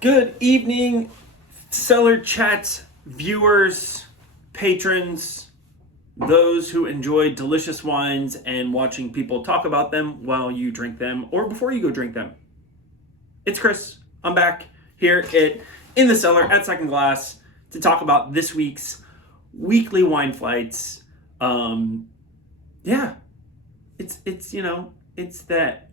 Good evening, Cellar Chat viewers, patrons, those who enjoy delicious wines and watching people talk about them while you drink them or before you go drink them. It's Chris. I'm back here in the cellar at Second Glass to talk about this week's weekly wine flights. It's that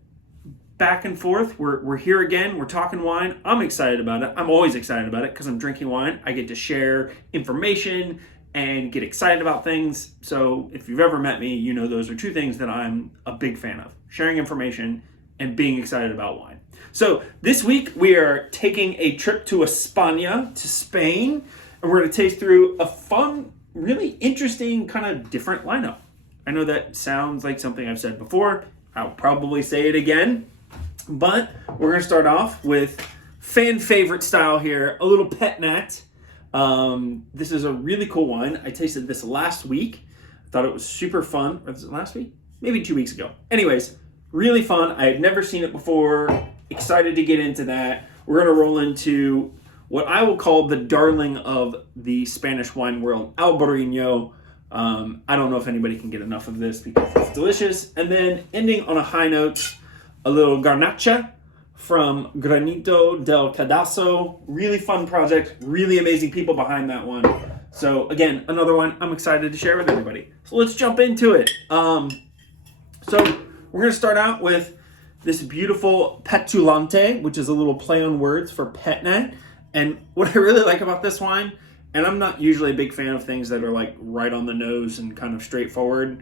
back and forth. We're here again. We're talking wine. I'm excited about it. I'm always excited about it because I'm drinking wine. I get to share information and get excited about things. So if you've ever met me, you know those are two things that I'm a big fan of: sharing information and being excited about wine. So this week we are taking a trip to España, to Spain, and we're going to taste through a fun, really interesting, kind of different lineup. I know that sounds like something I've said before. I'll probably say it again. But we're going to start off with fan favorite style here, a little Petulante. This is a really cool wine. I tasted this last week. I thought it was super fun. Was it last week? Maybe 2 weeks ago. Anyways, really fun. I had never seen it before. Excited to get into that. We're going to roll into what I will call the darling of the Spanish wine world, Albariño. I don't know if anybody can get enough of this because it's delicious. And then ending on a high note, a little Garnacha from Granitos del Cadalso. Really fun project. Really amazing people behind that one. So again, another one I'm excited to share with everybody. So let's jump into it. So we're going to start out with this beautiful Petulante, which is a little play on words for Petulante. And what I really like about this wine, and I'm not usually a big fan of things that are like right on the nose and kind of straightforward,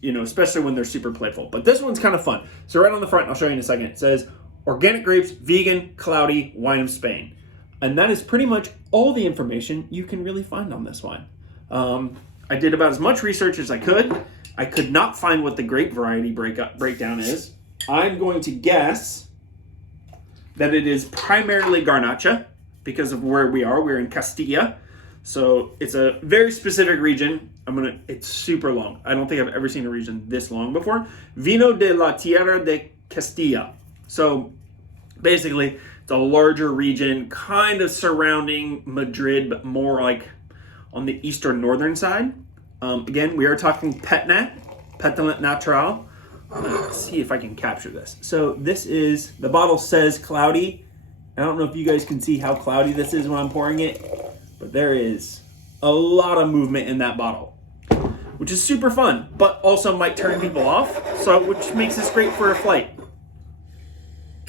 especially when they're super playful. But this one's kind of fun. So right on the front, I'll show you in a second, it says, organic grapes, vegan, cloudy, wine of Spain. And that is pretty much all the information you can really find on this wine. I did about as much research as I could. I could not find what the grape variety breakdown is. I'm going to guess that it is primarily Garnacha because of where we are. We're in Castilla. So it's a very specific region. It's super long. I don't think I've ever seen a region this long before. Vino de la Tierra de Castilla. So basically, it's a larger region, kind of surrounding Madrid, but more like on the eastern northern side. Again, we are talking Pétulant-Naturel. Let's see if I can capture this. So this is, the bottle says cloudy. I don't know if you guys can see how cloudy this is when I'm pouring it, but there is a lot of movement in that bottle, which is super fun, but also might turn people off, which makes this great for a flight.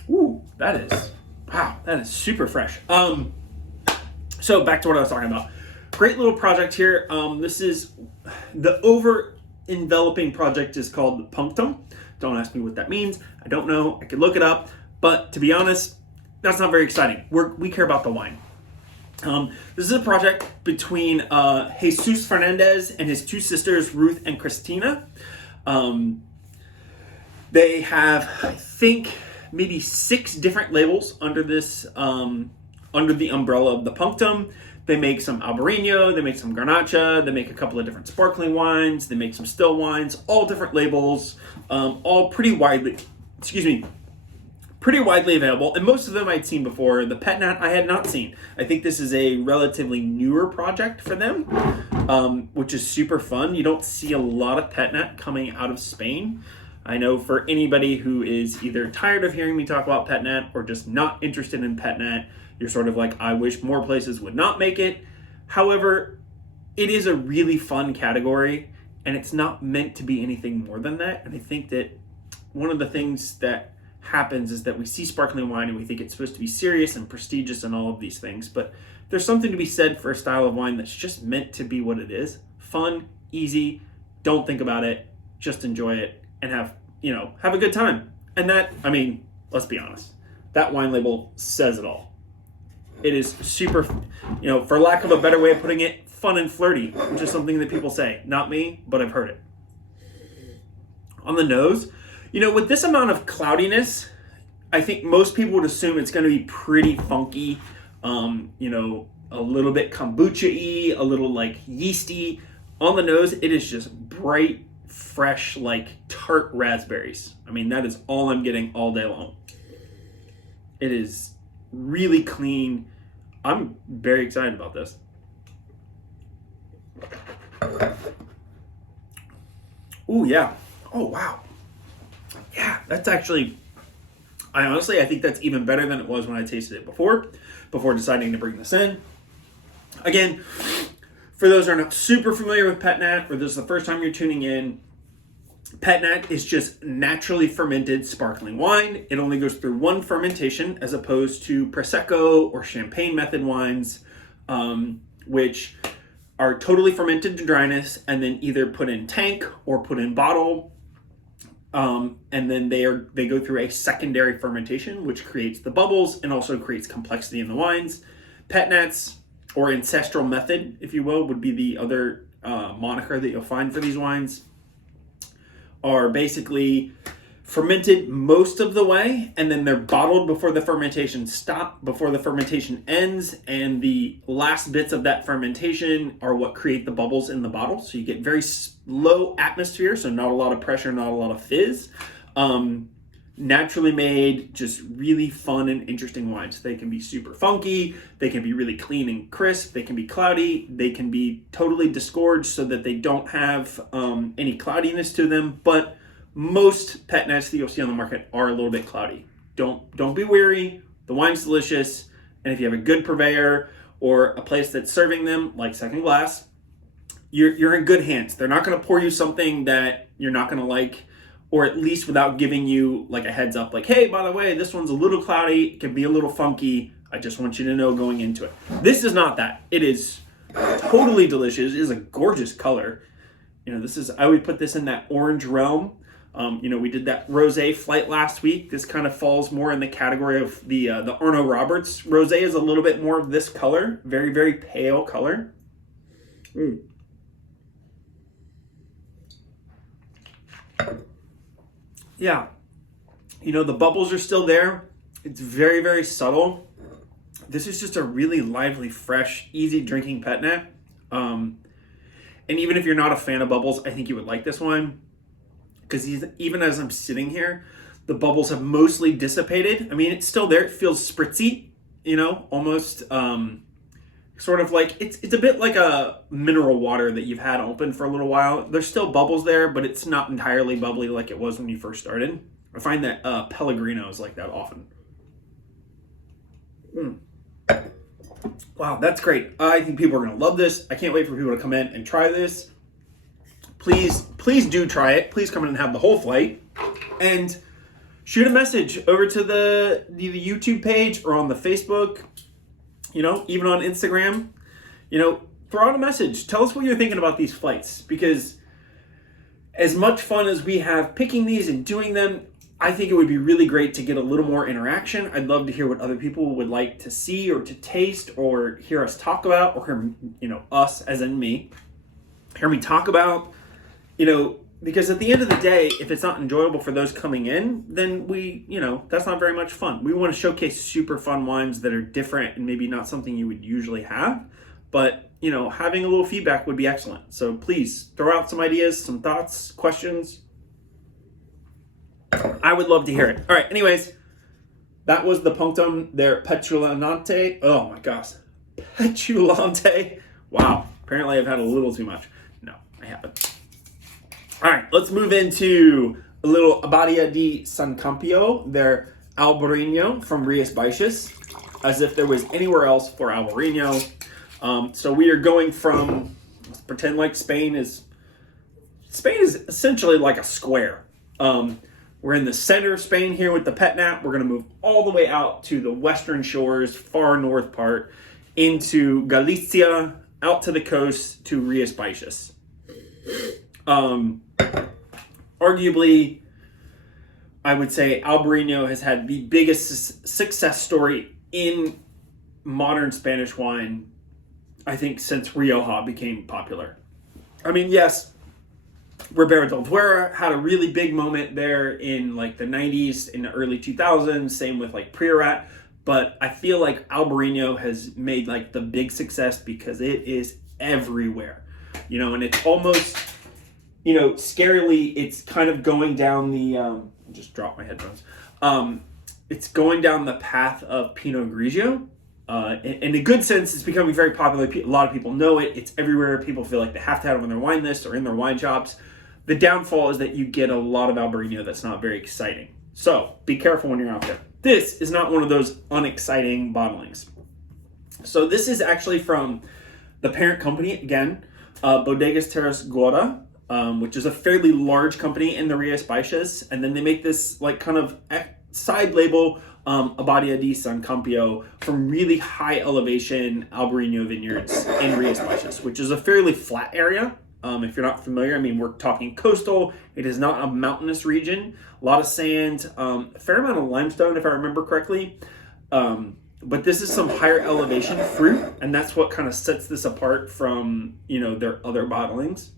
Ooh, that is super fresh. So back to what I was talking about. Great little project here. This is, the over-enveloping project is called Punctum. Don't ask me what that means. I don't know. I could look it up, but to be honest, that's not very exciting. We care about the wine. This is a project between Jesus Fernandez and his two sisters, Ruth and Christina. They have, I think, maybe 6 different labels under this, under the umbrella of the Punctum. They make some Albariño, they make some Garnacha, they make a couple of different sparkling wines, they make some still wines, all different labels, all pretty widely available, and most of them I'd seen before. The Petulante I had not seen. I think this is a relatively newer project for them, which is super fun. You don't see a lot of Petulante coming out of Spain. I know for anybody who is either tired of hearing me talk about Petulante or just not interested in Petulante, you're sort of like, I wish more places would not make it. However, it is a really fun category, and it's not meant to be anything more than that. And I think that one of the things that happens is that we see sparkling wine and we think it's supposed to be serious and prestigious and all of these things, but there's something to be said for a style of wine that's just meant to be what it is. Fun, easy, don't think about it, just enjoy it and have a good time. And that, let's be honest, that wine label says it all. It is super, for lack of a better way of putting it, fun and flirty, which is something that people say. Not me, but I've heard it. On the nose, with this amount of cloudiness, I think most people would assume it's going to be pretty funky, a little bit kombucha-y, a little like yeasty. On the nose, it is just bright, fresh, like tart raspberries. That is all I'm getting all day long. It is really clean. I'm very excited about this. Oh yeah. Oh wow. Yeah, that's actually, I think that's even better than it was when I tasted it before deciding to bring this in. Again, for those who are not super familiar with Pet Nat, or this is the first time you're tuning in, Pet Nat is just naturally fermented sparkling wine. It only goes through one fermentation as opposed to Prosecco or Champagne method wines, which are totally fermented to dryness and then either put in tank or put in bottle. And then they go through a secondary fermentation, which creates the bubbles and also creates complexity in the wines. Pet Nats, or ancestral method, if you will, would be the other moniker that you'll find for these wines, are basically fermented most of the way, and then they're bottled before the fermentation before the fermentation ends, and the last bits of that fermentation are what create the bubbles in the bottle. So you get very low atmosphere, so not a lot of pressure, not a lot of fizz. Naturally made, just really fun and interesting wines. They can be super funky, they can be really clean and crisp, they can be cloudy, they can be totally disgorged so that they don't have any cloudiness to them, but most Pet Nats that you'll see on the market are a little bit cloudy. Don't be weary, the wine's delicious, and if you have a good purveyor or a place that's serving them, like Second Glass, you're in good hands. They're not gonna pour you something that you're not gonna like, or at least without giving you like a heads up, like, hey, by the way, this one's a little cloudy, it can be a little funky. I just want you to know going into it. This is not that. It is totally delicious. It is a gorgeous color. I would put this in that orange realm. We did that Rosé flight last week. This kind of falls more in the category of the Arno Roberts. Rosé is a little bit more of this color, very, very pale color. Yeah, the bubbles are still there. It's very, very subtle. This is just a really lively, fresh, easy drinking Pet Nat. And even if you're not a fan of bubbles, I think you would like this wine. Because even as I'm sitting here, the bubbles have mostly dissipated. I mean, it's still there. It feels spritzy, almost sort of like, it's a bit like a mineral water that you've had open for a little while. There's still bubbles there, but it's not entirely bubbly like it was when you first started. I find that Pellegrino is like that often. Wow, that's great. I think people are going to love this. I can't wait for people to come in and try this. Please do try it. Please come in and have the whole flight. And shoot a message over to the YouTube page or on the Facebook, even on Instagram. Throw out a message. Tell us what you're thinking about these flights. Because as much fun as we have picking these and doing them, I think it would be really great to get a little more interaction. I'd love to hear what other people would like to see or to taste or hear us talk about, or hear, us as in me, hear me talk about, because at the end of the day, if it's not enjoyable for those coming in, then that's not very much fun. We want to showcase super fun wines that are different and maybe not something you would usually have, but having a little feedback would be excellent. So please throw out some ideas, some thoughts, questions. I would love to hear it. All right, anyways, that was the Punctum, their Petulante. Oh my gosh, Petulante. Wow, apparently I've had a little too much. No, I haven't. All right, let's move into a little Abadía di San Campio, their Albariño from Rías Baíxas, as if there was anywhere else for Albariño. So we are going from, let's pretend like Spain is essentially like a square. We're in the center of Spain here with the Pet Nat. We're going to move all the way out to the western shores, far north part, into Galicia, out to the coast to Rías Baíxas. Arguably, I would say Albariño has had the biggest success story in modern Spanish wine, I think, since Rioja became popular. I mean, yes, Ribera del Duero had a really big moment there in like the 90s, in the early 2000s, same with like Priorat, but I feel like Albariño has made like the big success because it is everywhere, and it's almost, scarily, it's kind of going down the, just dropped my headphones. it's going down the path of Pinot Grigio. In a good sense, it's becoming very popular. A lot of people know it. It's everywhere. People feel like they have to have it on their wine list or in their wine shops. The downfall is that you get a lot of Albariño that's not very exciting. So be careful when you're out there. This is not one of those unexciting bottlings. So this is actually from the parent company, again, Bodegas Terras Gauda, which is a fairly large company in the Rías Baíxas. And then they make this like kind of side label, Abadía di San Campio, from really high elevation Albariño vineyards in Rías Baíxas, which is a fairly flat area. If you're not familiar, I mean, we're talking coastal. It is not a mountainous region. A lot of sand, a fair amount of limestone, if I remember correctly. But this is some higher elevation fruit, and that's what kind of sets this apart from, you know, their other bottlings.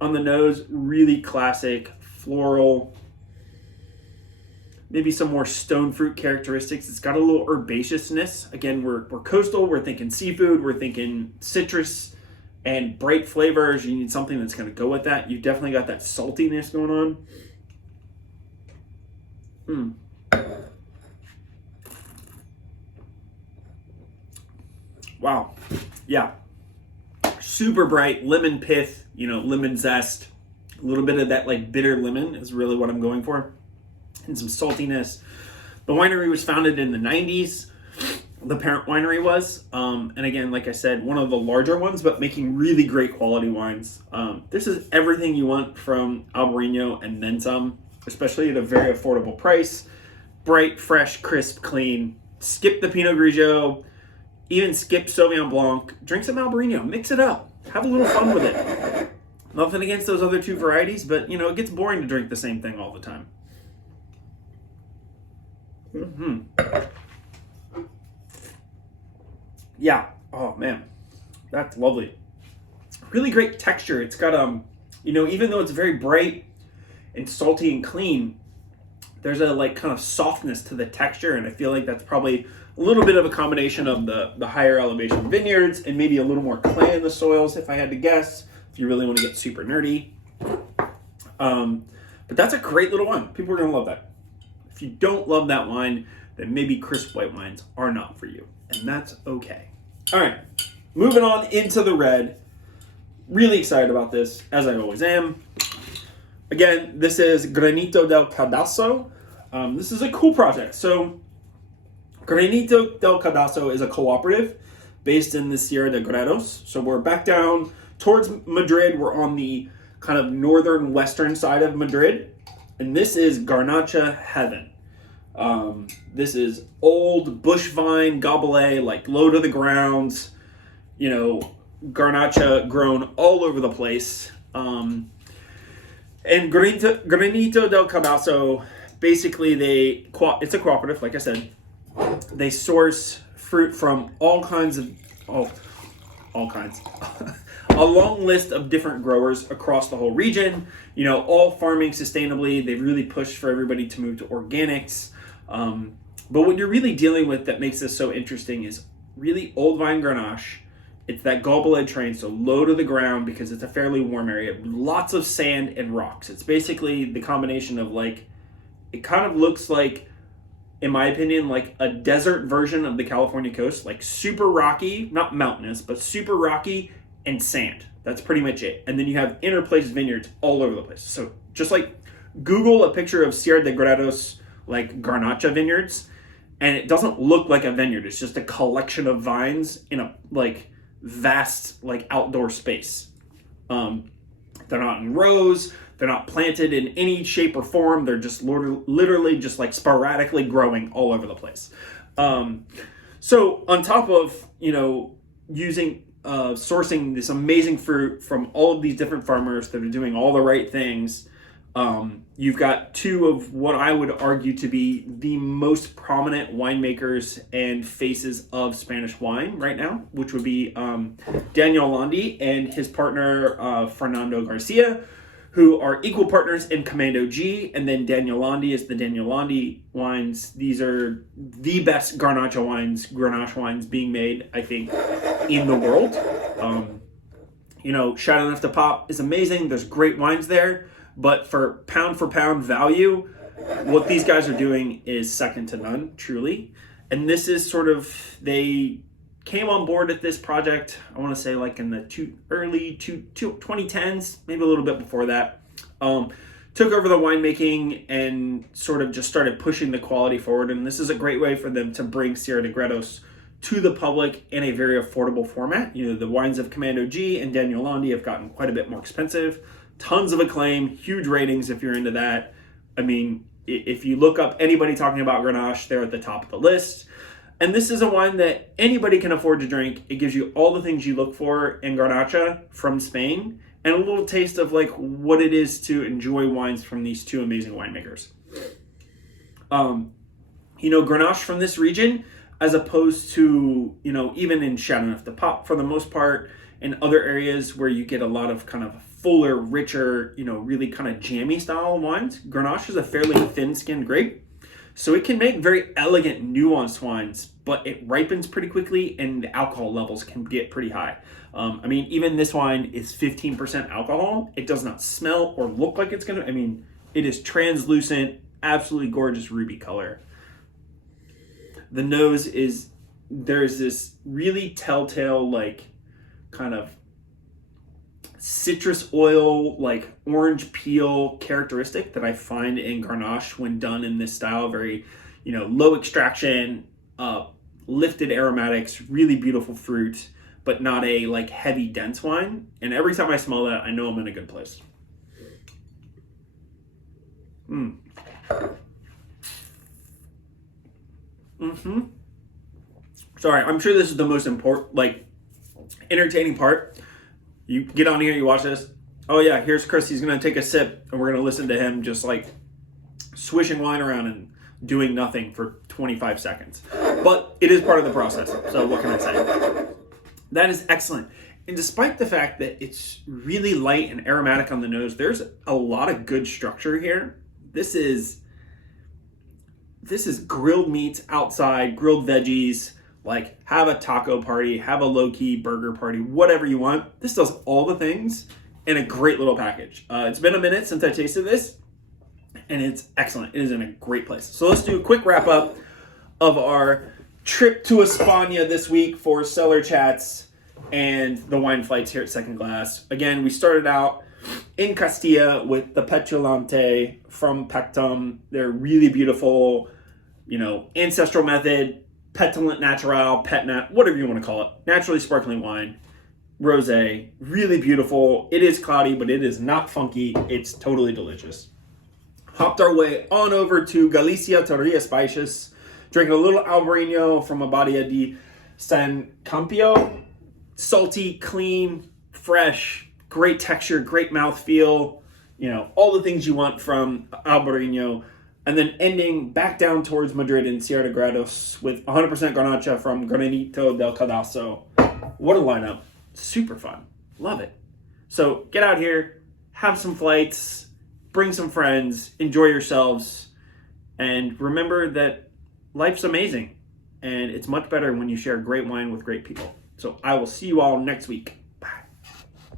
On the nose, really classic, floral, maybe some more stone fruit characteristics. It's got a little herbaceousness. Again, we're coastal, we're thinking seafood, we're thinking citrus, and bright flavors. You need something that's going to go with that. You definitely got that saltiness going on. Wow. Yeah. Super bright lemon pith, you know, lemon zest. A little bit of that like bitter lemon is really what I'm going for. And some saltiness. The winery was founded in the 90s. The parent winery was, and again, like I said, one of the larger ones, but making really great quality wines. This is everything you want from Albariño and then some, especially at a very affordable price. Bright, fresh, crisp, clean. Skip the Pinot Grigio, even skip Sauvignon Blanc. Drink some Albariño, mix it up, have a little fun with it. Nothing against those other two varieties, but you know, it gets boring to drink the same thing all the time. Yeah. Oh man, that's lovely. Really great texture. It's got you know, even though it's very bright and salty and clean, there's a like kind of softness to the texture, and I feel like that's probably a little bit of a combination of the higher elevation vineyards and maybe a little more clay in the soils, if I had to guess. If you really want to get super nerdy, but that's a great little wine. People are gonna love that. If you don't love that wine, then maybe crisp white wines are not for you. And that's okay. All right, moving on into the red. Really excited about this, as I always am. Again, this is Granito del Cadalso. This is a cool project. So Granito del Cadalso is a cooperative based in the Sierra de Gredos. So we're back down towards Madrid. We're on the kind of northern western side of Madrid. And this is Garnacha heaven. This is old bush vine goblet, like low to the ground, you know, Garnacha grown all over the place. And Granito del Cadalso, basically it's a cooperative, like I said. They source fruit from all kinds, a long list of different growers across the whole region, you know, all farming sustainably. They've really pushed for everybody to move to organics. But what you're really dealing with that makes this so interesting is really old vine Grenache. It's that gobelette terrain, so low to the ground because it's a fairly warm area. Lots of sand and rocks. It's basically the combination of like, it kind of looks like, in my opinion, like a desert version of the California coast, like super rocky, not mountainous, but super rocky and sand. That's pretty much it. And then you have interplaced vineyards all over the place. So just like Google a picture of Sierra de Gredos, like Garnacha vineyards, and it doesn't look like a vineyard. It's just a collection of vines in a like vast like outdoor space. They're not in rows. They're not planted in any shape or form. They're just literally just like sporadically growing all over the place. So on top of, you know, using sourcing this amazing fruit from all of these different farmers that are doing all the right things, you've got two of what I would argue to be the most prominent winemakers and faces of Spanish wine right now, which would be Daniel Landi and his partner Fernando Garcia, who are equal partners in Commando G, and then Daniel Landi is the Daniel Landi wines. These are the best Garnacha wines, Grenache wines being made, I think, in the world. You know, Chateauneuf de Pape is amazing. There's great wines there. But for pound value, what these guys are doing is second to none, truly. And this is sort of, they came on board at this project, I want to say like in the early 2010s, maybe a little bit before that. Took over the winemaking and sort of just started pushing the quality forward. And this is a great way for them to bring Sierra de Gredos to the public in a very affordable format. You know, the wines of Commando G and Daniel Landi have gotten quite a bit more expensive. Tons of acclaim, huge ratings if you're into that. I mean, if you look up anybody talking about Grenache, they're at the top of the list. And this is a wine that anybody can afford to drink. It gives you all the things you look for in Garnacha from Spain, and a little taste of like what it is to enjoy wines from these two amazing winemakers. You know, Grenache from this region, as opposed to, you know, even in Châteauneuf-du-Pape for the most part, in other areas where you get a lot of kind of fuller, richer, you know, really kind of jammy style wines, Grenache is a fairly thin-skinned grape. So it can make very elegant, nuanced wines, but it ripens pretty quickly and the alcohol levels can get pretty high. I mean, even this wine is 15% alcohol. It does not smell or look like it's gonna, I mean, it is translucent, absolutely gorgeous ruby color. The nose is, there's this really telltale, like, kind of citrus oil, like orange peel characteristic that I find in Grenache when done in this style. Very, you know, low extraction, lifted aromatics, really beautiful fruit, but not a like heavy dense wine. And every time I smell that, I know I'm in a good place. Sorry, I'm sure this is the most important, like, entertaining part. You get on here, you watch this. Oh yeah, here's Chris. He's gonna take a sip, and we're gonna listen to him just like swishing wine around and doing nothing for 25 seconds. But it is part of the process. So what can I say? That is excellent. And despite the fact that it's really light and aromatic on the nose, there's a lot of good structure here. This is grilled meats outside, grilled veggies. Like, have a taco party, have a low-key burger party, whatever you want. This does all the things in a great little package. It's been a minute since I tasted this, and it's excellent. It is in a great place. So let's do a quick wrap-up of our trip to España this week for Cellar Chats and the wine flights here at Second Glass. Again, we started out in Castilla with the Petulante from Punctum. They're really beautiful, you know, ancestral method, Pétulant-Naturel, Petnat, whatever you want to call it. Naturally sparkling wine. Rosé. Really beautiful. It is cloudy, but it is not funky. It's totally delicious. Hopped our way on over to Galicia, to Rías Baíxas. Drinking a little Albariño from Abadía de San Campio. Salty, clean, fresh, great texture, great mouthfeel. You know, all the things you want from Albariño. And then ending back down towards Madrid in Sierra de Gredos with 100% Garnacha from Granitos del Cadalso. What a lineup. Super fun. Love it. So get out here, have some flights, bring some friends, enjoy yourselves, and remember that life's amazing. And it's much better when you share great wine with great people. So I will see you all next week.